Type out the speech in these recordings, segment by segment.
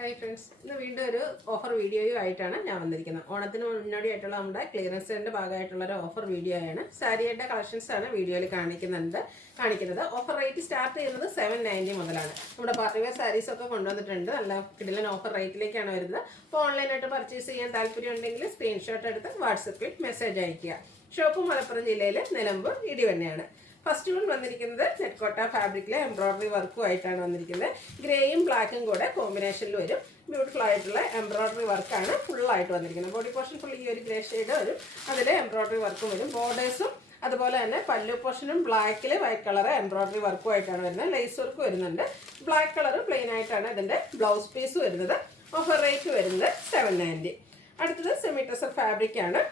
Hi friends, ഇന്ന് വീണ്ടും ഒരു ഓഫർ വീഡിയോയുമായിട്ടാണ് ഞാൻ വന്നിരിക്കുന്നത്. ഓണത്തിന് മുന്നോടിയായിട്ടുള്ള നമ്മുടെ ക്ലിയറൻസ് സെയിലിൻ്റെ ഭാഗമായിട്ടുള്ള ഒരു ഓഫർ വീഡിയോ ആണ്. സാരിയുടെ കളക്ഷൻസ് ആണ് വീഡിയോയിൽ കാണിക്കുന്നത്. ഓഫർ റേറ്റ് സ്റ്റാർട്ട് ചെയ്യുന്നത് 790 മുതലാണ്. നമ്മുടെ പാർട്ടി വെയർ സാരീസ് ഒക്കെ കൊണ്ടുവന്നിട്ടുണ്ട്. നല്ല കിടിലൻ ഓഫർ റേറ്റിലേക്കാണ് വരുന്നത്. അപ്പോൾ ഓൺലൈനായിട്ട് പർച്ചേസ് ചെയ്യാൻ താല്പര്യം ഉണ്ടെങ്കിൽ സ്ക്രീൻഷോട്ട് എടുത്ത് വാട്സപ്പിൽ മെസ്സേജ് അയയ്ക്കുക. ഷോപ്പ് മലപ്പുറം ജില്ലയിൽ നിലമ്പൂർ ഇടിവണ്ണയാണ്. ഫസ്റ്റ് വൺ വന്നിരിക്കുന്നത് നെറ്റ്കോട്ട ഫാബ്രിക്കിലെ എംബ്രോയിഡറി വർക്കും ആയിട്ടാണ് വന്നിരിക്കുന്നത്. ഗ്രേയും ബ്ലാക്കും കൂടെ കോമ്പിനേഷനിൽ വരും. ബ്യൂട്ടിഫുൾ ആയിട്ടുള്ള എംബ്രോയിഡറി വർക്കാണ് ഫുള്ളായിട്ട് വന്നിരിക്കുന്നത്. ബോഡി പോർഷൻ ഫുൾ ഈ ഒരു ഗ്രേ ഷെയ്ഡ് വരും. അതിൽ എംബ്രോയിഡറി വർക്കും വരും. ബോർഡേഴ്സും അതുപോലെ തന്നെ പല്ലു പോർഷനും ബ്ലാക്കിൽ വൈറ്റ് കളർ എംബ്രോയിഡറി വർക്കും ആയിട്ടാണ് വരുന്നത്. ലേസ് വർക്ക് വരുന്നുണ്ട്. ബ്ലാക്ക് കളർ പ്ലെയിൻ ആയിട്ടാണ് ഇതിൻ്റെ ബ്ലൗസ് പീസ് വരുന്നത്. ഓഫർ റേറ്റ് വരുന്നത് 790. അടുത്തത് സെമി ടെസർ ഫാബ്രിക് ആണ്.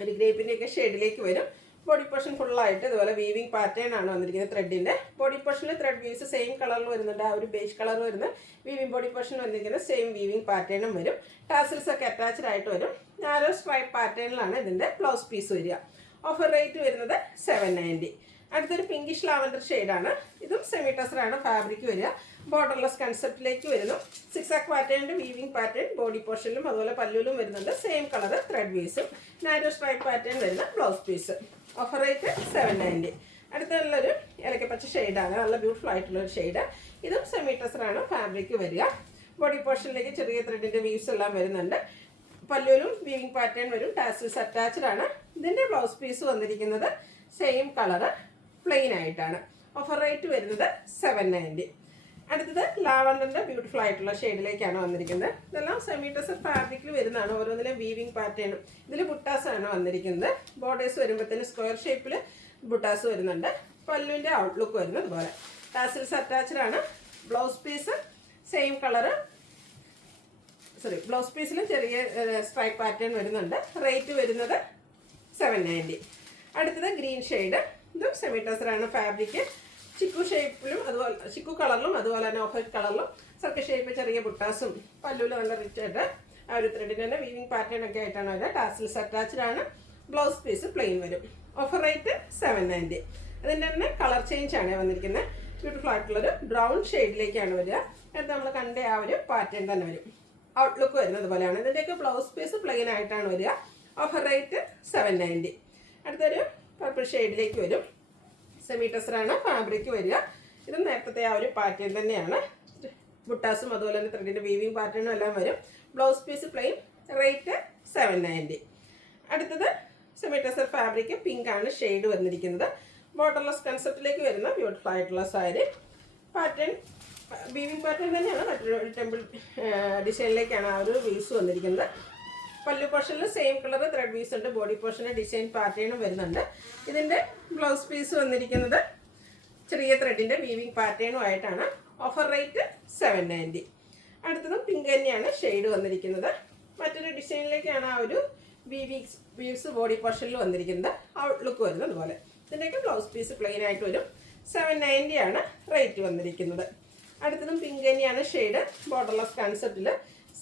ഒരു ഗ്രേപ്പിൻ്റെയൊക്കെ ഷെയ്ഡിലേക്ക് വരും. ബോഡി പോർഷൻ ഫുള്ളായിട്ട് ഇതുപോലെ വീവിങ് പാറ്റേൺ ആണ് വന്നിരിക്കുന്നത്. ത്രെഡിൻ്റെ ബോഡി പോർഷനിൽ ത്രെഡ് വീവ്സ് സെയിം കളറിൽ വരുന്നുണ്ട്. ആ ഒരു ബേജ് കളർ വരുന്ന വീവിങ് ബോഡി പോർഷൻ വന്നിരിക്കുന്നത് സെയിം വീവിങ് പാറ്റേണും വരും. ടാസിൽസ് ഒക്കെ അറ്റാച്ച്ഡ് ആയിട്ട് വരും. നാരോ സ്ട്രൈപ്പ് പാറ്റേണിലാണ് ഇതിൻ്റെ ബ്ലൗസ് പീസ് വരിക. ഓഫർ റേറ്റ് വരുന്നത് 790. അടുത്തൊരു പിങ്കിഷ് ലാവൻഡർ ഷെയ്ഡാണ്. ഇതും സെമി ടെസറാണ് ഫാബ്രിക് വരിക. ബോർഡർലെസ് കൺസെപ്റ്റിലേക്ക് വരുന്നു. സിക്സാക് പാറ്റേണിൻ്റെ വീവിങ് പാറ്റേൺ ബോഡി പോർഷനിലും അതുപോലെ പല്ലുവിലും വരുന്നുണ്ട്. സെയിം കളർ ത്രെഡ് വീസും നാരോ സ്ട്രൈപ്പ് പാറ്റേൺ വരുന്ന ബ്ലൗസ് പീസ്. Offer rate 790. അടുത്ത നല്ലൊരു ഇലക്കപ്പച്ച ഷെയ്ഡാണ്. നല്ല ബ്യൂട്ടിഫുൾ ആയിട്ടുള്ളൊരു ഷെയ്ഡ്. ഇതും സെമി ടെസറാണ് ഫാബ്രിക് വരിക. ബോഡി പോർഷനിലേക്ക് ചെറിയ ത്രെഡിൻ്റെ വീവ്സ് എല്ലാം വരുന്നുണ്ട്. പല്ലുവിലും വീവിങ് പാറ്റേൺ വരും. ടാസിൽസ് അറ്റാച്ച്ഡ് ആണ്. ഇതിൻ്റെ ബ്ലൗസ് പീസ് വന്നിരിക്കുന്നത് സെയിം കളർ പ്ലെയിൻ ആയിട്ടാണ്. ഓഫർ റേറ്റ് വരുന്നത് 790. അടുത്തത് ലാവൻഡറിൻ്റെ ബ്യൂട്ടിഫുൾ ആയിട്ടുള്ള ഷെയ്ഡിലേക്കാണ് വന്നിരിക്കുന്നത്. ഇതെല്ലാം സെമി ടെസർ ഫാബ്രിക്കിൽ വരുന്നതാണ്. ഓരോന്നിലും വീവിങ് പാറ്റേണും. ഇതിൽ ബുട്ടാസാണ് വന്നിരിക്കുന്നത്. ബോർഡേഴ്സ് വരുമ്പോഴത്തേന് സ്ക്വയർ ഷേപ്പിൽ ബുട്ടാസ് വരുന്നുണ്ട്. പല്ലുവിൻ്റെ ഔട്ട്ലുക്ക് വരുന്നത് ഇതുപോലെ. ടാസിൽസ് അറ്റാച്ച്ഡ് ആണ്. Blouse piece same colour blouse പീസിലും ചെറിയ സ്ട്രൈപ്പ് പാറ്റേൺ വരുന്നുണ്ട്. റേറ്റ് വരുന്നത് 790. അടുത്തത് ഗ്രീൻ ഷെയ്ഡ്. ഇതും സെമി ടെസറാണ് ഫാബ്രിക്. ചിക്കു ഷേപ്പിലും അതുപോലെ ചിക്കു കളറിലും അതുപോലെ തന്നെ ഓഫ് വൈറ്റ് കളറിലും സർക്കിൾ ഷേപ്പ് ചെറിയ ബുട്ടാസും പല്ലുവിൽ നല്ല റിച്ച് ആയിട്ട് ആ ഒരു ത്രെഡിൻ്റെ തന്നെ വീവിങ് പാറ്റേൺ ഒക്കെ ആയിട്ടാണ് വരുന്നത്. ടാസിൽസ് അറ്റാച്ച്ഡ് ആണ്. ബ്ലൗസ് പീസ് പ്ലെയിൻ വരും. Offer rate 790. അതിൻ്റെ തന്നെ കളർ ചേഞ്ച് ആണ് വന്നിരിക്കുന്നത്. ബ്യൂട്ടിഫുൾ ആയിട്ടുള്ളൊരു ബ്രൗൺ ഷെയ്ഡിലേക്കാണ് വരിക. അടുത്ത് നമ്മൾ കണ്ട ആ ഒരു പാറ്റേൺ തന്നെ വരും. ഔട്ട്ലുക്ക് വരുന്നത് പോലെയാണ്. ഇതിൻ്റെയൊക്കെ ബ്ലൗസ് പീസ് പ്ലെയിൻ ആയിട്ടാണ് വരിക. Offer rate 790. അടുത്തൊരു പർപ്പിൾ ഷെയ്ഡിലേക്ക് വരും. സെമി ടെസറാണ് ഫാബ്രിക് വരിക. ഇത് നേരത്തെ ആ ഒരു പാറ്റേൺ തന്നെയാണ്. ബുട്ടാസും അതുപോലെ തന്നെ ത്രെഡിൻ്റെ വീവിങ് പാറ്റേണും എല്ലാം വരും. Blouse piece plain. റേറ്റ് 790. അടുത്തത് സെമി ടെസർ ഫാബ്രിക് പിങ്ക് ആണ് ഷെയ്ഡ് വന്നിരിക്കുന്നത്. ബോർഡർലെസ് കൺസെപ്റ്റിലേക്ക് വരുന്ന ബ്യൂട്ടിഫുൾ ആയിട്ടുള്ള സാരി. പാറ്റേൺ വീവിങ് പാറ്റേൺ തന്നെയാണ്. മറ്റൊരു ടെമ്പിൾ ഡിസൈനിലേക്കാണ് ആ ഒരു വീവ്സ് വന്നിരിക്കുന്നത്. പല്ലു പോർഷനിൽ സെയിം കളർ ത്രെഡ് വീസ് ഉണ്ട്. ബോഡി പോർഷനിൽ ഡിസൈൻ പാറ്റേണും വരുന്നുണ്ട്. ഇതിൻ്റെ ബ്ലൗസ് പീസ് വന്നിരിക്കുന്നത് ചെറിയ ത്രെഡിൻ്റെ വീവിങ് പാറ്റേണും ആയിട്ടാണ്. Offer rate 790. അടുത്തതും പിങ്ക് തന്നെയാണ് ഷെയ്ഡ് വന്നിരിക്കുന്നത്. മറ്റൊരു ഡിസൈനിലേക്കാണ് ആ ഒരു വീവ്സ് ബോഡി പോർഷനിൽ വന്നിരിക്കുന്നത്. ഔട്ട്ലുക്ക് വരുന്നത് അതുപോലെ. ഇതിൻ്റെയൊക്കെ ബ്ലൗസ് പീസ് പ്ലെയിൻ ആയിട്ട് വരും. 790 ആണ് റേറ്റ് വന്നിരിക്കുന്നത്. അടുത്തതും പിങ്ക് തന്നെയാണ് ഷെയ്ഡ്. ബോർഡർലെസ് കൺസെപ്റ്റിൽ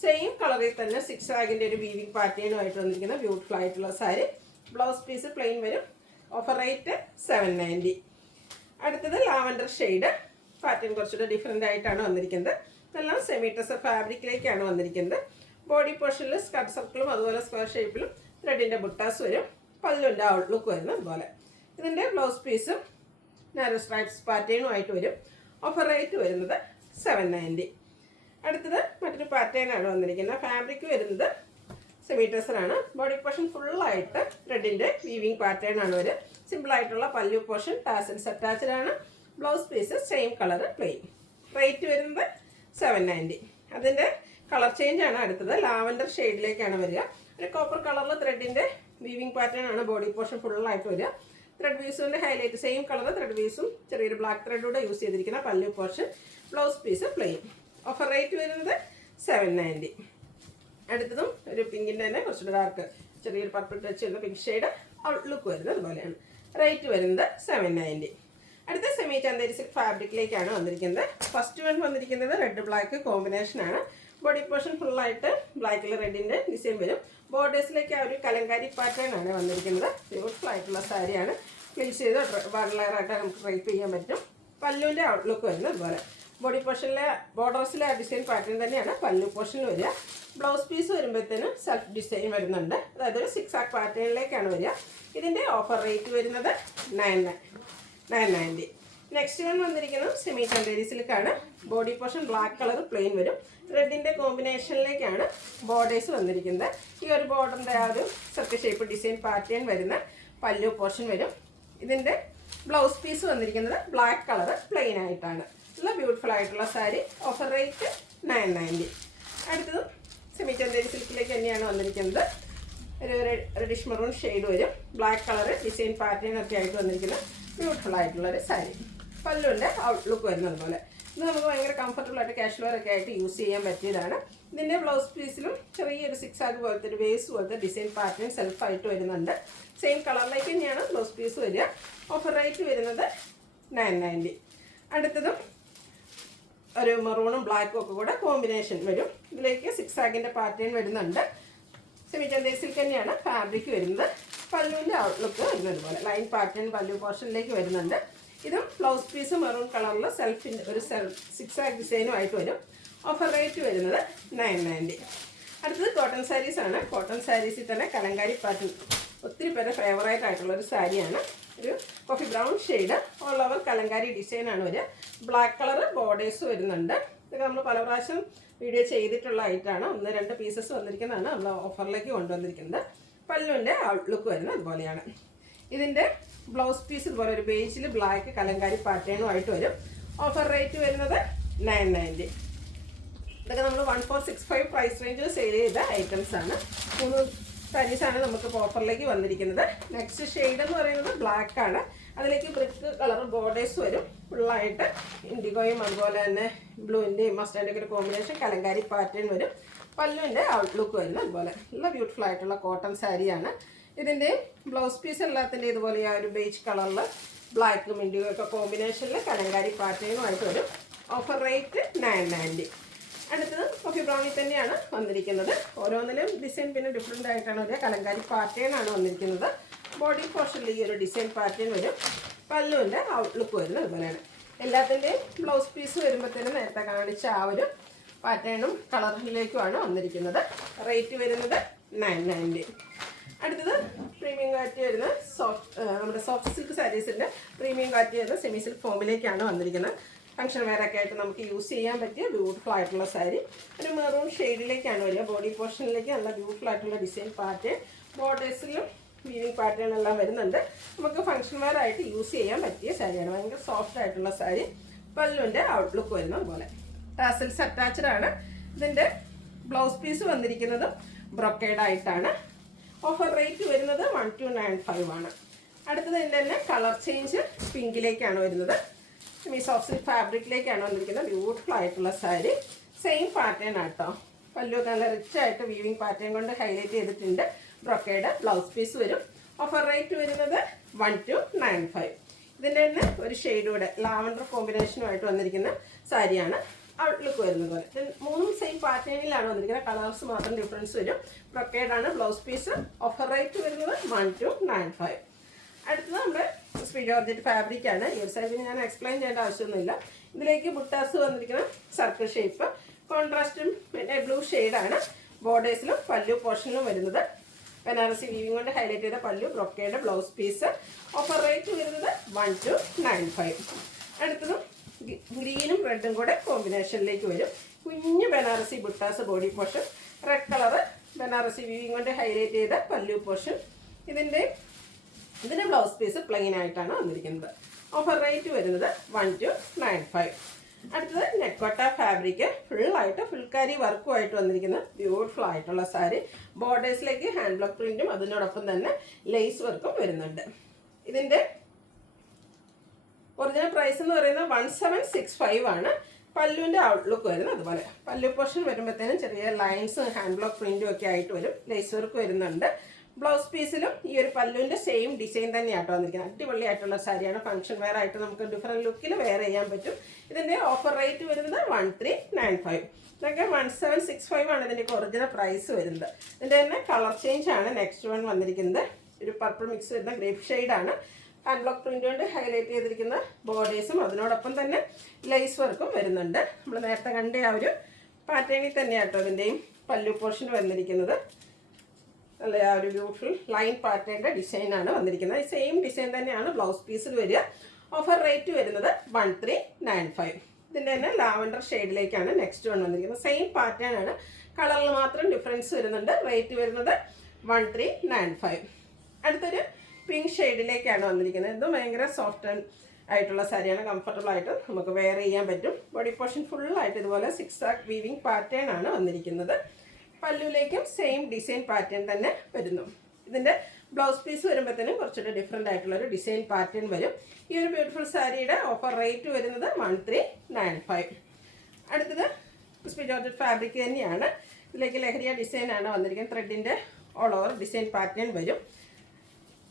സെയിം കളറിൽ തന്നെ സിക്സ് ആഗിൻ്റെ ഒരു വീവിങ് പാറ്റേണുമായിട്ട് വന്നിരിക്കുന്ന ബ്യൂട്ടിഫുൾ ആയിട്ടുള്ള സാരി. ബ്ലൗസ് പീസ് പ്ലെയിൻ വരും. Offer rate 790. അടുത്തത് ലാവൻഡർ ഷെയ്ഡ്. പാറ്റേൺ കുറച്ചുകൂടെ ഡിഫറെൻ്റ് ആയിട്ടാണ് വന്നിരിക്കുന്നത്. ഇതെല്ലാം സെമി ടെസർ ഫാബ്രിക്കിലേക്കാണ് വന്നിരിക്കുന്നത്. ബോഡി പോർഷനിൽ സ്കർട്ട് സർക്കിളും അതുപോലെ സ്ക്വയർ ഷേപ്പിലും ത്രെഡിൻ്റെ ബുട്ടാസ് വരും. പല്ലുവിൻ്റെ ഔട്ട്ലുക്ക് വരുന്നത് അതുപോലെ. ഇതിൻ്റെ ബ്ലൗസ് പീസും നാരോ സ്ട്രൈപ്സ് പാറ്റേണും ആയിട്ട് വരും. ഓഫർ റേറ്റ് വരുന്നത് 790. അടുത്തത് മറ്റൊരു പാറ്റേൺ ആണ് വന്നിരിക്കുന്നത്. ഫാബ്രിക് വരുന്നത് സെമി ടെസറാണ്. ബോഡി പോർഷൻ ഫുള്ളായിട്ട് ത്രെഡിൻ്റെ വീവിങ് പാറ്റേൺ ആണ് വരിക. സിമ്പിളായിട്ടുള്ള പല്ലു പോർഷൻ. ടാസിൽസ് അറ്റാച്ച്ഡ് ആണ്. Blouse piece same colour plain. Rate വരുന്നത് 790. അതിൻ്റെ കളർ ചേഞ്ച് ആണ് അടുത്തത്. ലാവൻഡർ ഷെയ്ഡിലേക്കാണ് വരിക. ഒരു കോപ്പർ കളറിൽ ത്രെഡിൻ്റെ വീവിങ് പാറ്റേൺ ആണ് ബോഡി പോർഷൻ ഫുള്ളായിട്ട് വരിക. ത്രെഡ് വീസിൻ്റെ ഹൈലൈറ്റ് സെയിം കളർ ത്രെഡ് വീസും ചെറിയൊരു ബ്ലാക്ക് ത്രെഡൂടെ യൂസ് ചെയ്തിരിക്കുന്ന pallu portion. Blouse piece plain. Offer rate വരുന്നത് 790. അടുത്തതും ഒരു പിങ്കിൻ്റെ തന്നെ കുറച്ചുകൂടെ ഡാർക്ക് ചെറിയൊരു പർപ്പിൾ ടച്ച് വരുന്ന പിങ്ക് ഷെയ്ഡ്. ഔട്ട്ലുക്ക് വരുന്നത് അതുപോലെയാണ്. റേറ്റ് വരുന്നത് 790. അടുത്ത സെമി ചന്ദേരി സിൽക്ക് ഫാബ്രിക്കിലേക്കാണ് വന്നിരിക്കുന്നത്. ഫസ്റ്റ് വൺ വന്നിരിക്കുന്നത് റെഡ് ബ്ലാക്ക് കോമ്പിനേഷനാണ്. ബോഡി പോർഷൻ ഫുള്ളായിട്ട് ബ്ലാക്കിൽ റെഡിൻ്റെ ഡിസൈൻ വരും. ബോർഡേഴ്സിലേക്ക് ആ ഒരു കലങ്കാരി പാറ്റേൺ ആണ് വന്നിരിക്കുന്നത്. ബ്യൂട്ടിഫുൾ ആയിട്ടുള്ള സാരിയാണ്. പ്ലീസ് ചെയ്ത് വൺ ലെയറായിട്ട് നമുക്ക് ഡ്രൈപ്പ് ചെയ്യാൻ പറ്റും. പല്ലുവിൻ്റെ ഔട്ട്ലുക്ക് വരുന്നത് അതുപോലെ. ബോഡി പോർഷനിലെ ബോർഡേഴ്സിലെ ആ ഡിസൈൻ പാറ്റേൺ തന്നെയാണ് പല്ലു പോർഷനിൽ വരിക. ബ്ലൗസ് പീസ് വരുമ്പോഴത്തേനും സെൽഫ് ഡിസൈൻ വരുന്നുണ്ട്. അതായത് ഒരു 6 ആക്ക് പാറ്റേണിലേക്കാണ് വരിക. ഇതിൻ്റെ ഓഫർ റേറ്റ് വരുന്നത് 990. നെക്സ്റ്റ് വൺ വന്നിരിക്കുന്നത് സെമി ചന്തേരി സിൽക്കാണ്. Body portion black colour plain വരും. റെഡിൻ്റെ കോമ്പിനേഷനിലേക്കാണ് ബോർഡേഴ്സ് വന്നിരിക്കുന്നത്. ഈ ഒരു ബോർഡറിൻ്റെ ആ ഒരു സർക്കിൾ ഷേപ്പ് ഡിസൈൻ പാറ്റേൺ വരുന്ന പല്ലു പോർഷൻ വരും. ഇതിൻ്റെ ബ്ലൗസ് പീസ് വന്നിരിക്കുന്നത് ബ്ലാക്ക് കളർ പ്ലെയിൻ ആയിട്ടാണ്. നല്ല ബ്യൂട്ടിഫുൾ ആയിട്ടുള്ള സാരി. Offer rate 990. അടുത്തതും സെമി ചന്തേരി സിൽക്കിലേക്ക് തന്നെയാണ് വന്നിരിക്കുന്നത്. ഒരു റെഡിഷ് മെറൂൺ ഷെയ്ഡ് വരും. ബ്ലാക്ക് കളർ ഡിസൈൻ പാറ്റേൺ ഒക്കെ ആയിട്ട് വന്നിരിക്കുന്ന ബ്യൂട്ടിഫുൾ ആയിട്ടുള്ളൊരു സാരി. പല്ലുവിൻ്റെ ഔട്ട്ലുക്ക് വരുന്നത് പോലെ. ഇത് നമുക്ക് ഭയങ്കര കംഫർട്ടബിൾ ആയിട്ട് കാഷ്വൽ വെയർ ഒക്കെ ആയിട്ട് യൂസ് ചെയ്യാൻ പറ്റിയതാണ്. ഇതിൻ്റെ ബ്ലൗസ് പീസിലും ചെറിയൊരു 6 ആക്ക് പോലത്തെ ഒരു വേസ്റ്റ് പോലത്തെ ഡിസൈൻ പാറ്റേൺ സെൽഫായിട്ട് വരുന്നുണ്ട്. സെയിം കളറിലേക്ക് തന്നെയാണ് ബ്ലൗസ് പീസ് വരിക. ഓഫർ റേറ്റ് വരുന്നത് 990. അടുത്തതും ഒരു മെറൂണും ബ്ലാക്കും ഒക്കെ കൂടെ കോമ്പിനേഷൻ വരും. ഇതിലേക്ക് 6 ആക്കിൻ്റെ പാറ്റേൺ വരുന്നുണ്ട്. സെമി ചന്തേരി സിൽക്ക് തന്നെയാണ് ഫാബ്രിക് വരുന്നത്. പല്ലുവിൻ്റെ ഔട്ട്ലുക്ക് വരുന്നത് പോലെ ലൈൻ പാറ്റേൺ പല്ലു പോർഷനിലേക്ക് വരുന്നുണ്ട്. ഇതും ബ്ലൗസ് പീസ് മെറൂൺ കളറിൽ സെൽഫിൻ്റെ ഒരു 6 ആക്ക് ഡിസൈനും ആയിട്ട് വരും. ഓഫർ റേറ്റ് വരുന്നത് 990. അടുത്തത് കോട്ടൺ സാരീസാണ്. കോട്ടൺ സാരീസിൽ തന്നെ കലങ്കാരി പാറ്റേൺ ഒത്തിരി പേരെ ഫേവറേറ്റ് ആയിട്ടുള്ളൊരു സാരിയാണ്. ഒരു coffee brown shade all over Kalamkari ഡിസൈനാണ് വരിക. ബ്ലാക്ക് കളർ ബോർഡേഴ്സ് വരുന്നുണ്ട്. ഇതൊക്കെ നമ്മൾ പല പ്രാവശ്യം വീഡിയോ ചെയ്തിട്ടുള്ള ആയിട്ടാണ്. 1-2 പീസസ് വന്നിരിക്കുന്നതാണ് നമ്മൾ ഓഫറിലേക്ക് കൊണ്ടുവന്നിരിക്കുന്നത്. പല്ലുവിൻ്റെ ഔട്ട്ലുക്ക് വരുന്നത് അതുപോലെയാണ്. ഇതിൻ്റെ ബ്ലൗസ് പീസ് ഇതുപോലെ ഒരു ബേജിൽ ബ്ലാക്ക് കലങ്കാരി പാറ്റേണും ആയിട്ട് വരും. ഓഫർ റേറ്റ് വരുന്നത് 990. ഇതൊക്കെ നമ്മൾ 1465 പ്രൈസ് റേഞ്ചിൽ സെയിൽ ചെയ്ത ഐറ്റംസ് ആണ്. 3 സാരീസാണ് നമുക്ക് ഓഫറിലേക്ക് വന്നിരിക്കുന്നത്. നെക്സ്റ്റ് ഷെയ്ഡ് എന്ന് പറയുന്നത് ബ്ലാക്ക് ആണ്. അതിലേക്ക് ബ്രിക്ക് കളർ ബോർഡേഴ്സ് വരും. ഫുള്ളായിട്ട് ഇൻഡിഗോയും അതുപോലെ തന്നെ ബ്ലൂവിൻ്റെയും മസ്റ്റാർഡിൻ്റെ ഒരു കോമ്പിനേഷൻ കലങ്കാരി പാറ്റേൺ വരും. പല്ലുവിൻ്റെ ഔട്ട്ലുക്ക് വരുന്നത് അതുപോലെ നല്ല ബ്യൂട്ടിഫുൾ ആയിട്ടുള്ള കോട്ടൺ സാരിയാണ്. ഇതിൻ്റെ ബ്ലൗസ് പീസ് എല്ലാത്തിൻ്റെ ഇതുപോലെ ആ ഒരു ബേജ് കളറിൽ ബ്ലാക്കും ഇൻഡിഗോ ഒക്കെ കോമ്പിനേഷനിൽ കലങ്കാരി പാറ്റേണുമായിട്ട് വരും. Offer rate 990. അടുത്തത് കോഫി ബ്രൗണിൽ തന്നെയാണ് വന്നിരിക്കുന്നത്. ഓരോന്നിലും ഡിസൈൻ പിന്നെ ഡിഫറെൻ്റ് ആയിട്ടാണ് വരിക. കലങ്കാരി പാറ്റേൺ ആണ് വന്നിരിക്കുന്നത്. ബോഡി പോർഷനിൽ ഈ ഒരു ഡിസൈൻ പാറ്റേൺ വരും. പല്ലുവിൻ്റെ ഔട്ട്ലുക്ക് വരുന്നത് അതുപോലെയാണ്. എല്ലാത്തിൻ്റെയും ബ്ലൗസ് പീസ് വരുമ്പോഴത്തേനും നേരത്തെ കാണിച്ച ആ ഒരു പാറ്റേണും കളറിലേക്കുമാണ് വന്നിരിക്കുന്നത്. റേറ്റ് വരുന്നത് 990. അടുത്തത് പ്രീമിയം കാറ്റ് വരുന്ന നമ്മുടെ സോഫ്റ്റ് സിൽക്ക് സാരീസിൻ്റെ പ്രീമിയം കാറ്റ് വരുന്ന സെമി സിൽക്ക് ഫോമിലേക്കാണ് വന്നിരിക്കുന്നത്. ഫംഗ്ഷൻ വെയറൊക്കെ ആയിട്ട് നമുക്ക് യൂസ് ചെയ്യാൻ പറ്റിയ ബ്യൂട്ടിഫുൾ ആയിട്ടുള്ള സാരി. ഒരു മെറൂൺ ഷെയ്ഡിലേക്കാണ് വരിക. ബോഡി പോർഷനിലേക്ക് നല്ല ബ്യൂട്ടിഫുൾ ആയിട്ടുള്ള ഡിസൈൻ പാറ്റേൺ ബോർഡേഴ്സിലും വീവിങ് പാറ്റേൺ എല്ലാം വരുന്നുണ്ട്. നമുക്ക് ഫംഗ്ഷൻ വെയർ ആയിട്ട് യൂസ് ചെയ്യാൻ പറ്റിയ സാരിയാണ്. ഭയങ്കര സോഫ്റ്റ് ആയിട്ടുള്ള സാരി. പല്ലുവിൻ്റെ ഔട്ട്ലുക്ക് വരുന്നത് പോലെ ടാസൽസ് അറ്റാച്ച്ഡ് ആണ്. ഇതിൻ്റെ ബ്ലൗസ് പീസ് വന്നിരിക്കുന്നത് ബ്രൊക്കേഡ് ആയിട്ടാണ്. ഓഫർ റേറ്റ് വരുന്നത് 1295 ആണ്. അടുത്തത് ഇതിൻ്റെ തന്നെ കളർ ചേഞ്ച് പിങ്കിലേക്കാണ് വരുന്നത്. സെമി സോഫ്റ്റ് സിൽക്ക് ഫാബ്രിക്കിലേക്കാണ് വന്നിരിക്കുന്നത്. ബ്യൂട്ടിഫുൾ ആയിട്ടുള്ള സാരി. സെയിം പാറ്റേൺ ആട്ടോ. പല്ലു നല്ല റിച്ച് ആയിട്ട് വീവിങ് പാറ്റേൺ കൊണ്ട് ഹൈലൈറ്റ് ചെയ്തിട്ടുണ്ട്. ബ്രൊക്കേഡ് ബ്ലൗസ് പീസ് വരും. ഓഫർ റേറ്റ് വരുന്നത് 1295. ഇതിൻ്റെ തന്നെ ഒരു ഷെയ്ഡ് കൂടെ ലാവൻഡർ കോമ്പിനേഷനുമായിട്ട് വന്നിരിക്കുന്ന സാരിയാണ്. ഔട്ട്ലുക്ക് വരുന്നത് പോലെ 3 സെയിം പാറ്റേണിലാണ് വന്നിരിക്കുന്നത്. കളേഴ്സ് മാത്രം ഡിഫറൻസ് വരും. ബ്രൊക്കേഡാണ് ബ്ലൗസ് പീസ്. ഓഫർ റേറ്റ് വരുന്നത് 1295. അടുത്തത് നമ്മുടെ സ്പീഡ് ജോർജറ്റ് ഫാബ്രിക്കാണ്. ഈ ഒരു സൈഡിൽ ഞാൻ എക്സ്പ്ലെയിൻ ചെയ്യേണ്ട ആവശ്യമൊന്നുമില്ല. ഇതിലേക്ക് ബുട്ടാസ് വന്നിരിക്കുന്ന സർക്കിൾ ഷേപ്പ് കോൺട്രാസ്റ്റും പിന്നെ ബ്ലൂ ഷെയ്ഡാണ്. ബോർഡേഴ്സിലും പല്ലു പോർഷനിലും വരുന്നത്. ബനാറസി വീവിംഗ് കൊണ്ട് ഹൈലൈറ്റ് ചെയ്ത pallu brocade blouse piece. Offer rate വരുന്നത് 1295. അടുത്തതും ഗ്രീനും റെഡും കൂടെ കോമ്പിനേഷനിലേക്ക് വരും. കുഞ്ഞ് Banarasi buttas body portion. Red colour Banarasi weaving കൊണ്ട് ഹൈലൈറ്റ് ചെയ്ത പല്ലു പോർഷൻ. ഇതിൻ്റെ ബ്ലൗസ് പീസ് പ്ലെയിൻ ആയിട്ടാണ് വന്നിരിക്കുന്നത്. ഓഫർ റേറ്റ് വരുന്നത് 1295. അടുത്തത് നെക്കോട്ട ഫാബ്രിക് ഫുള്ളായിട്ട് ഫുൾക്കാരി വർക്കുമായിട്ട് വന്നിരിക്കുന്ന ബ്യൂട്ടിഫുൾ ആയിട്ടുള്ള സാരി. ബോർഡേഴ്സിലേക്ക് ഹാൻഡ് ബ്ലോക്ക് പ്രിൻറ്റും അതിനോടൊപ്പം തന്നെ ലേസ് വർക്കും വരുന്നുണ്ട്. ഇതിൻ്റെ ഒറിജിനൽ പ്രൈസ് എന്ന് പറയുന്നത് 1765 ആണ്. പല്ലുവിൻ്റെ ഔട്ട്ലുക്ക് വരുന്നത് അതുപോലെ പല്ലു പോർഷൻ വരുമ്പോഴത്തേനും ചെറിയ ലൈൻസും ഹാൻഡ് ബ്ലോക്ക് പ്രിൻറ്റും ഒക്കെ ആയിട്ട് വരും. ലേസ് വർക്ക് വരുന്നുണ്ട്. ബ്ലൗസ് പീസിലും ഈ ഒരു പല്ലുവിൻ്റെ സെയിം ഡിസൈൻ തന്നെയാട്ടോ വന്നിരിക്കുന്നത്. അടിപൊളിയായിട്ടുള്ള സാരിയാണ്. ഫംഗ്ഷൻ വെയർ ആയിട്ട് നമുക്ക് ഡിഫറെൻറ്റ് ലുക്കിൽ വെയർ ചെയ്യാൻ പറ്റും. ഇതിൻ്റെ ഓഫർ റേറ്റ് വരുന്നത് 1395. ഇതൊക്കെ 1765 ആണ് ഇതിൻ്റെയൊക്കെ ഒറിജിനൽ പ്രൈസ് വരുന്നത്. ഇതിൻ്റെ തന്നെ കളർ ചേഞ്ച് ആണ് നെക്സ്റ്റ് വൺ വന്നിരിക്കുന്നത്. ഒരു പർപ്പിൾ മിക്സ് വരുന്ന ഗ്രേപ്പ് ഷെയ്ഡാണ്. ഹാൻഡ് ബ്ലോക്ക് പ്രിൻ്റ് കൊണ്ട് ഹൈലൈറ്റ് ചെയ്തിരിക്കുന്ന ബോർഡേഴ്സും അതിനോടൊപ്പം തന്നെ ലേസ് വർക്കും വരുന്നുണ്ട്. നമ്മൾ നേരത്തെ കണ്ട ആ ഒരു പാറ്റേണിൽ തന്നെയാണ് കേട്ടോ ഇതിൻ്റെയും പല്ലു പോർഷൻ വന്നിരിക്കുന്നത്. നല്ല ആ ഒരു ബ്യൂട്ടിഫുൾ ലൈൻ പാറ്റേണിൻ്റെ ഡിസൈനാണ് വന്നിരിക്കുന്നത്. ഈ സെയിം ഡിസൈൻ തന്നെയാണ് ബ്ലൗസ് പീസിൽ വരിക. ഓഫർ റേറ്റ് വരുന്നത് 1395. ഇതിൻ്റെ തന്നെ ലാവൻഡർ ഷെയ്ഡിലേക്കാണ് നെക്സ്റ്റ് വൺ വന്നിരിക്കുന്നത്. സെയിം പാറ്റേൺ ആണ്, കളറിൽ മാത്രം ഡിഫറൻസ് വരുന്നുണ്ട്. റേറ്റ് വരുന്നത് 1395. അടുത്തൊരു പിങ്ക് ഷെയ്ഡിലേക്കാണ് വന്നിരിക്കുന്നത്. ഇതും ഭയങ്കര സോഫ്റ്റ് ആയിട്ടുള്ള സാരിയാണ്. കംഫർട്ടബിൾ ആയിട്ട് നമുക്ക് വെയർ ചെയ്യാൻ പറ്റും. ബോഡി പോർഷൻ ഫുള്ളായിട്ട് ഇതുപോലെ 6 ആക്ക് വീവിങ് പാറ്റേൺ ആണ് വന്നിരിക്കുന്നത്. പല്ലുവിലേക്കും സെയിം ഡിസൈൻ പാറ്റേൺ തന്നെ വരുന്നു. ഇതിൻ്റെ ബ്ലൗസ് പീസ് വരുമ്പോഴത്തേനും കുറച്ചുകൂടി ഡിഫറെൻ്റ് ആയിട്ടുള്ളൊരു ഡിസൈൻ പാറ്റേൺ വരും. ഈ ഒരു ബ്യൂട്ടിഫുൾ സാരിയുടെ ഓഫർ റേറ്റ് വരുന്നത് 1395. അടുത്തത് ക്രിസ്പി ജോർജറ്റ് ഫാബ്രിക് തന്നെയാണ്. ഇതിലേക്ക് ലഹരിയ ഡിസൈനാണ് വന്നിരിക്കുന്നത്. ത്രെഡിൻ്റെ ഓൾ ഓവർ ഡിസൈൻ പാറ്റേൺ വരും.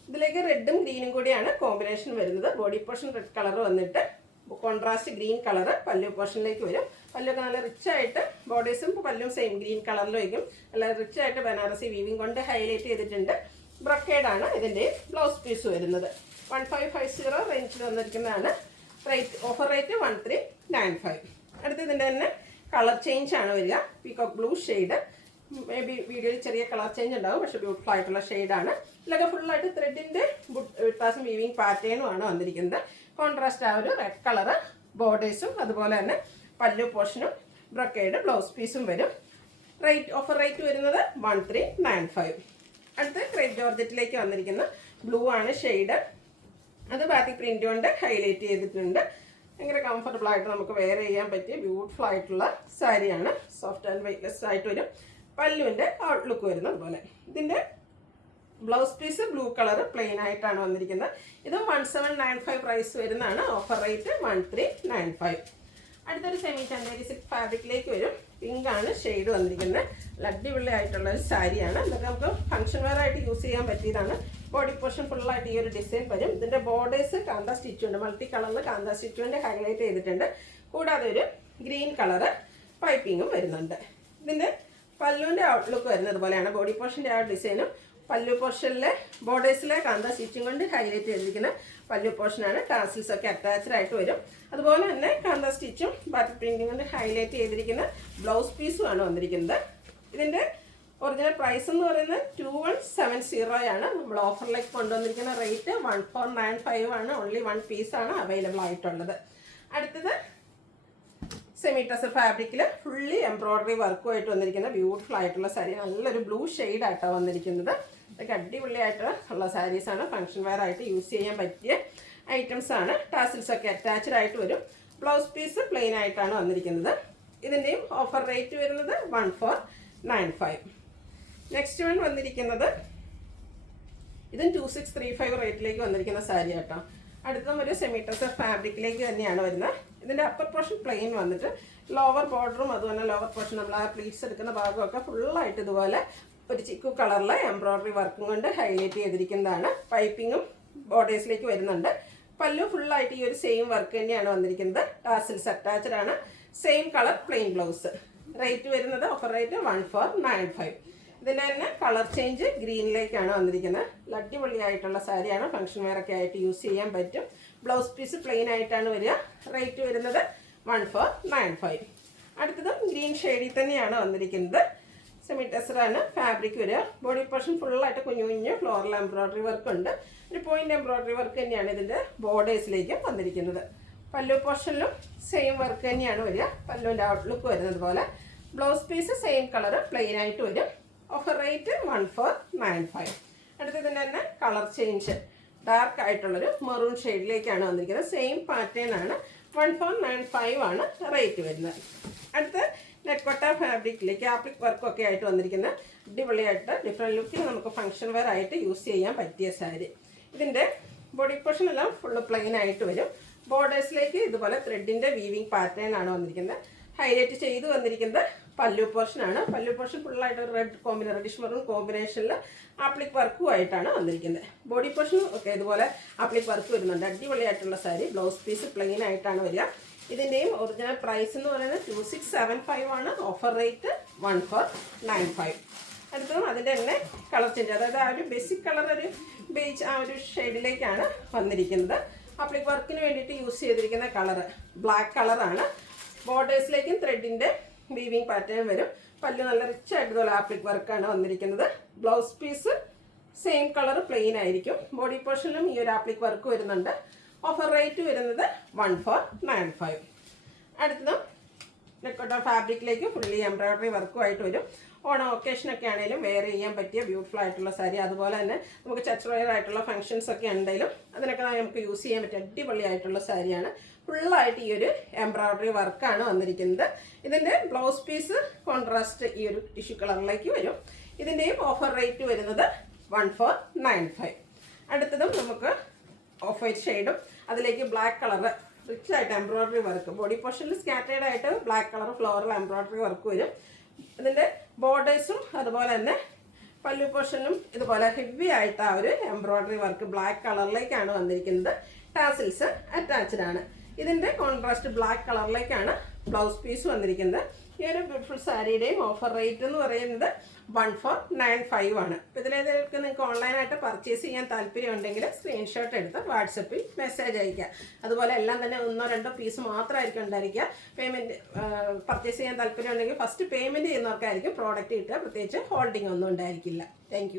ഇതിലേക്ക് റെഡും ഗ്രീനും കൂടിയാണ് കോമ്പിനേഷൻ വരുന്നത്. ബോഡി പോർഷൻ റെഡ് കളർ വന്നിട്ട് കോൺട്രാസ്റ്റ് ഗ്രീൻ കളർ പല്ലു പോർഷനിലേക്ക് വരും. പല്ലൊക്കെ നല്ല റിച്ച് ആയിട്ട് ബോഡീസും പല്ലും സെയിം ഗ്രീൻ കളറിൽ വയ്ക്കും. നല്ല റിച്ച് ആയിട്ട് ബനാറസി വീവിങ് കൊണ്ട് ഹൈലൈറ്റ് ചെയ്തിട്ടുണ്ട്. ബ്രൊക്കേഡാണ് ഇതിൻ്റെ ബ്ലൗസ് പീസ് വരുന്നത്. 1550 റേഞ്ചിൽ വന്നിരിക്കുന്നതാണ്. Rate offer rate 1395. അടുത്ത് ഇതിൻ്റെ തന്നെ കളർ ചേഞ്ച് ആണ് വരിക. Peacock blue shade. May be വീഡിയോയിൽ ചെറിയ കളർ ചേഞ്ച് ഉണ്ടാവും, പക്ഷേ ബ്യൂട്ടിഫുൾ ആയിട്ടുള്ള ഷെയ്ഡാണ്. ഇതിലൊക്കെ ഫുള്ളായിട്ട് ത്രെഡിൻ്റെ വിട്ടാസും വീവിങ് പാറ്റേണും ആണ് വന്നിരിക്കുന്നത്. കോൺട്രാസ്റ്റ് ആ ഒരു റെഡ് കളറ് ബോർഡേഴ്സും അതുപോലെ തന്നെ പല്ലു പോർഷനും ബ്രൊക്കേഡ് ബ്ലൗസ് പീസും വരും. റേറ്റ് ഓഫർ റേറ്റ് വരുന്നത് 1395. അടുത്ത് ക്രേപ്പ് ജോർജറ്റിലേക്ക് വന്നിരിക്കുന്ന ബ്ലൂ ആണ് ഷെയ്ഡ്. അത് ബാത്തിക് പ്രിൻ്റ് കൊണ്ട് ഹൈലൈറ്റ് ചെയ്തിട്ടുണ്ട്. ഭയങ്കര കംഫർട്ടബിൾ ആയിട്ട് നമുക്ക് വെയർ ചെയ്യാൻ പറ്റിയ ബ്യൂട്ടിഫുൾ ആയിട്ടുള്ള സാരിയാണ്. സോഫ്റ്റ് ആൻഡ് വെയ്റ്റ്ലെസ് ആയിട്ട് വരും. പല്ലുവിൻ്റെ ഔട്ട്ലുക്ക് വരുന്നത് പോലെ. ഇതിൻ്റെ blouse piece blue colour plain ആയിട്ടാണ് വന്നിരിക്കുന്നത്. ഇതും 1795 പ്രൈസ് വരുന്നതാണ്. Offer rate 1395. അടുത്തൊരു സെമി ചന്തേരി സിൽക്ക് ഫാബ്രിക്കിലേക്ക് വരും. പിങ്ക് ആണ് ഷെയ്ഡ് വന്നിരിക്കുന്നത്. അടിപൊളി ആയിട്ടുള്ള ഒരു സാരിയാണ്. ഇതൊക്കെ നമുക്ക് ഫംഗ്ഷൻ വെയർ ആയിട്ട് യൂസ് ചെയ്യാൻ പറ്റിയതാണ്. ബോഡി പോർഷൻ ഫുള്ളായിട്ട് ഈ ഒരു ഡിസൈൻ വരും. ഇതിൻ്റെ ബോർഡേഴ്സ് കാന്ത സ്റ്റിച്ച് ഉണ്ട്. മൾട്ടി കളറിൽ കാന്ത സ്റ്റിച്ച് കൊണ്ട് ഹൈലൈറ്റ് ചെയ്തിട്ടുണ്ട്. കൂടാതെ ഒരു ഗ്രീൻ കളറ് പൈപ്പിങ്ങും വരുന്നുണ്ട്. ഇതിൻ്റെ പല്ലുവിൻ്റെ ഔട്ട്ലുക്ക് വരുന്നത് പോലെയാണ്. ബോഡി പോർഷൻ്റെ ആ ഡിസൈനും പല്ലു പോർഷനിലെ ബോർഡേഴ്സിലെ കാന്ത സ്റ്റിച്ചും കൊണ്ട് ഹൈലൈറ്റ് ചെയ്തിരിക്കുന്ന പല്ലു പോർഷനാണ്. ടാസിൽസ് ഒക്കെ അറ്റാച്ച്ഡ് ആയിട്ട് വരും. അതുപോലെ തന്നെ കാന്ത സ്റ്റിച്ചും ബാറ്റിക് പ്രിന്റിംഗ് കൊണ്ട് ഹൈലൈറ്റ് ചെയ്തിരിക്കുന്ന ബ്ലൗസ് പീസും ആണ് വന്നിരിക്കുന്നത്. ഇതിൻ്റെ ഒറിജിനൽ പ്രൈസ് എന്ന് പറയുന്നത് 2170 ആണ്. നമ്മൾ ഓഫറിലേക്ക് കൊണ്ടുവന്നിരിക്കുന്ന റേറ്റ് 1495 ആണ്. ഓൺലി 1 പീസാണ് അവൈലബിൾ ആയിട്ടുള്ളത്. അടുത്തത് സെമി ടസർ ഫാബ്രിക്കിൽ ഫുള്ളി എംബ്രോയ്ഡറി വർക്കുമായിട്ട് വന്നിരിക്കുന്ന ബ്യൂട്ടിഫുൾ ആയിട്ടുള്ള സാരി. നല്ലൊരു ബ്ലൂ ഷെയ്ഡായിട്ടാണ് വന്നിരിക്കുന്നത്. ഇതൊക്കെ അടിപൊളിയായിട്ട് ഉള്ള സാരീസാണ്. ഫംഗ്ഷൻ വെയർ ആയിട്ട് യൂസ് ചെയ്യാൻ പറ്റിയ ഐറ്റംസ് ആണ്. ടാസിൽസ് ഒക്കെ അറ്റാച്ച്ഡ് ആയിട്ട് വരും. ബ്ലൗസ് പീസ് പ്ലെയിൻ ആയിട്ടാണ് വന്നിരിക്കുന്നത്. ഇതിൻ്റെയും ഓഫർ റേറ്റ് വരുന്നത് 1495. നെക്സ്റ്റ് വൺ വന്നിരിക്കുന്നത് ഇതും 2635 റേറ്റിലേക്ക് വന്നിരിക്കുന്ന സാരി കേട്ടോ. അടുത്തതും ഒരു സെമി ടസർ ഫാബ്രിക്കിലേക്ക് തന്നെയാണ് വരുന്നത്. ഇതിൻ്റെ അപ്പർ പോർഷൻ പ്ലെയിൻ വന്നിട്ട് ലോവർ ബോർഡറും അതുപോലെ ലോവർ പോർഷൻ നമ്മൾ ആ പ്ലീറ്റ്സ് എടുക്കുന്ന ഭാഗമൊക്കെ ഫുള്ളായിട്ട് ഇതുപോലെ ഒരു ചിക്കു കളറിലെ എംബ്രോയ്ഡറി വർക്കും കൊണ്ട് ഹൈലൈറ്റ് ചെയ്തിരിക്കുന്നതാണ്. പൈപ്പിങ്ങും ബോർഡേഴ്സിലേക്ക് വരുന്നുണ്ട്. പല്ലു ഫുള്ളായിട്ട് ഈ ഒരു സെയിം വർക്ക് തന്നെയാണ് വന്നിരിക്കുന്നത്. ടാസിൽസ് അറ്റാച്ച്ഡ് ആണ്. Same colour plain blouse. Rate വരുന്നത് ഓഫർ റേറ്റ് 1495. ഇതിൻ്റെ തന്നെ കളർ ചേഞ്ച് ഗ്രീനിലേക്കാണ് വന്നിരിക്കുന്നത്. അടിപൊളിയായിട്ടുള്ള സാരിയാണ്. ഫംഗ്ഷൻ വെയർ ഒക്കെ ആയിട്ട് യൂസ് ചെയ്യാൻ പറ്റും. ബ്ലൗസ് പീസ് പ്ലെയിൻ ആയിട്ടാണ് വരിക. റേറ്റ് വരുന്നത് 1495. അടുത്തതും ഗ്രീൻ ഷെയ്ഡിൽ തന്നെയാണ് വന്നിരിക്കുന്നത്. സെമി ടെസറാണ് ഫാബ്രിക് വരിക. ബോഡി പോർഷൻ ഫുള്ളായിട്ട് കുഞ്ഞു കുഞ്ഞു ഫ്ലോറൽ എംബ്രോയ്ഡറി വർക്ക് ഉണ്ട്. ഒരു പോയിന്റ് എംബ്രോയ്ഡറി വർക്ക് തന്നെയാണ് ഇതിൻ്റെ ബോർഡേഴ്സിലേക്ക് വന്നിരിക്കുന്നത്. പല്ലു പോർഷനിലും സെയിം വർക്ക് തന്നെയാണ് വരിക. പല്ലുവിൻ്റെ ഔട്ട്ലുക്ക് വരുന്നത് പോലെ. Blouse piece same colour plain ആയിട്ട് വരും. Offer rate 1495. അടുത്തതിൻ്റെ തന്നെ കളർ ചേഞ്ച് ഡാർക്ക് ആയിട്ടുള്ളൊരു മെറൂൺ ഷെയ്ഡിലേക്കാണ് വന്നിരിക്കുന്നത്. സെയിം പാറ്റേൺ ആണ്. 1495 ആണ് റേറ്റ് വരുന്നത്. അടുത്ത് നെറ്റ്കൊട്ട ഫാബ്രിക്കിലേക്ക് ആപ്ലിക് വർക്കൊക്കെ ആയിട്ട് വന്നിരിക്കുന്ന അടിപൊളിയായിട്ട് ഡിഫറെൻറ്റ് ലുക്കിൽ നമുക്ക് ഫംഗ്ഷൻ വെയർ ആയിട്ട് യൂസ് ചെയ്യാൻ പറ്റിയ സാരി. ഇതിൻ്റെ ബോഡി പോർഷൻ എല്ലാം ഫുള്ള് പ്ലെയിൻ ആയിട്ട് വരും. ബോർഡേഴ്സിലേക്ക് ഇതുപോലെ ത്രെഡിൻ്റെ വീവിങ് പാറ്റേൺ ആണ് വന്നിരിക്കുന്നത്. ഹൈലൈറ്റ് ചെയ്ത് വന്നിരിക്കുന്നത് പല്ലു പോർഷനാണ്. പല്ലു പോർഷൻ ഫുള്ളായിട്ട് റെഡിഷ് മെറൂൺ കോമ്പിനേഷനിൽ ആപ്ലിക് വർക്കുമായിട്ടാണ് വന്നിരിക്കുന്നത്. ബോഡി പോർഷൻ ഒക്കെ ഇതുപോലെ ആപ്ലിക് വർക്ക് വരുന്നുണ്ട്. അടിപൊളിയായിട്ടുള്ള സാരി. ബ്ലൗസ് പീസ് പ്ലെയിൻ ആയിട്ടാണ് വരിക. ഇതിൻ്റെയും ഒറിജിനൽ പ്രൈസ് എന്ന് പറയുന്നത് 2675 ആണ്. Offer rate 1495. അടുത്തതും അതിൻ്റെ തന്നെ കളർ ചേഞ്ച്, അതായത് ആ ഒരു ബേസിക് കളർ ഒരു ബേജ് ആ ഒരു ഷെയ്ഡിലേക്കാണ് വന്നിരിക്കുന്നത്. ആപ്ലിക് വർക്കിന് വേണ്ടിയിട്ട് യൂസ് ചെയ്തിരിക്കുന്ന കളറ് ബ്ലാക്ക് കളറാണ്. ബോർഡേഴ്സിലേക്കും ത്രെഡിൻ്റെ വീവിങ് പാറ്റേൺ വരും. പല്ല് നല്ല റിച്ച് ആയിട്ടുള്ള ആപ്ലിക് വർക്കാണ് വന്നിരിക്കുന്നത്. Blouse piece same colour plain ആയിരിക്കും. ബോഡി പോർഷനിലും ഈ ഒരു ആപ്ലിക് വർക്ക് വരുന്നുണ്ട്. ഓഫർ റേറ്റ് വരുന്നത് 1495. അടുത്തതും നെക്കോട്ട ഫാബ്രിക്കിലേക്ക് ഫുള്ളി എംബ്രോയ്ഡറി വർക്കുമായിട്ട് വരും. ഓണം ഒക്കേഷനൊക്കെ ആണെങ്കിലും വെയർ ചെയ്യാൻ പറ്റിയ ബ്യൂട്ടിഫുൾ ആയിട്ടുള്ള സാരി. അതുപോലെ തന്നെ നമുക്ക് ചർച്ച് വെയർ ആയിട്ടുള്ള ഫംഗ്ഷൻസ് ഒക്കെ ഉണ്ടെങ്കിലും അതിനൊക്കെ നമുക്ക് യൂസ് ചെയ്യാൻ പറ്റിയ അടിപൊളിയായിട്ടുള്ള സാരിയാണ്. ഫുള്ളായിട്ട് ഈ ഒരു എംബ്രോയ്ഡറി വർക്കാണ് വന്നിരിക്കുന്നത്. ഇതിൻ്റെ ബ്ലൗസ് പീസ് കോൺട്രാസ്റ്റ് ഈ ഒരു ടിഷ്യൂ കളറിലേക്ക് വരും. ഇതിൻ്റെയും ഓഫർ റേറ്റ് വരുന്നത് 1495. അടുത്തതും നമുക്ക് ഓഫ് വൈറ്റ് ഷെയ്ഡും അതിലേക്ക് ബ്ലാക്ക് കളറ് റിച്ച് ആയിട്ട് എംബ്രോയ്ഡറി വർക്ക്. ബോഡി പോർഷനിൽ സ്കാറ്റേഡ് ആയിട്ട് black colour floral embroidery work വരും. ഇതിൻ്റെ ബോർഡേഴ്സും അതുപോലെ തന്നെ പല്ലു പോർഷനും ഇതുപോലെ ഹെവി ആയിട്ട് ആ ഒരു എംബ്രോയ്ഡറി വർക്ക് ബ്ലാക്ക് കളറിലേക്കാണ് വന്നിരിക്കുന്നത്. ടാസിൽസ് അറ്റാച്ച്ഡ് ആണ്. ഇതിൻ്റെ കോൺട്രാസ്റ്റ് ബ്ലാക്ക് കളറിലേക്കാണ് ബ്ലൗസ് പീസ് വന്നിരിക്കുന്നത്. ഈ ഒരു ബ്യൂട്ടിഫുൾ സാരിയുടെയും ഓഫർ റേറ്റ് എന്ന് പറയുന്നത് 1495 ആണ്. അപ്പോൾ ഇതിലേതൊക്കെ നിങ്ങൾക്ക് ഓൺലൈനായിട്ട് പർച്ചേസ് ചെയ്യാൻ താല്പര്യമുണ്ടെങ്കിൽ സ്ക്രീൻഷോട്ട് എടുത്ത് വാട്സപ്പിൽ മെസ്സേജ് അയയ്ക്കുക. അതുപോലെ എല്ലാം തന്നെ 1-2 പീസ് മാത്രമായിരിക്കും ഉണ്ടായിരിക്കുക. പേയ്മെൻറ്റ് പർച്ചേസ് ചെയ്യാൻ താല്പര്യമുണ്ടെങ്കിൽ ഫസ്റ്റ് പേയ്മെൻറ്റ് ചെയ്യുന്നവർക്കായിരിക്കും പ്രോഡക്റ്റ് കിട്ടുക. പ്രത്യേകിച്ച് ഹോൾഡിംഗ് ഒന്നും ഉണ്ടായിരിക്കില്ല. താങ്ക്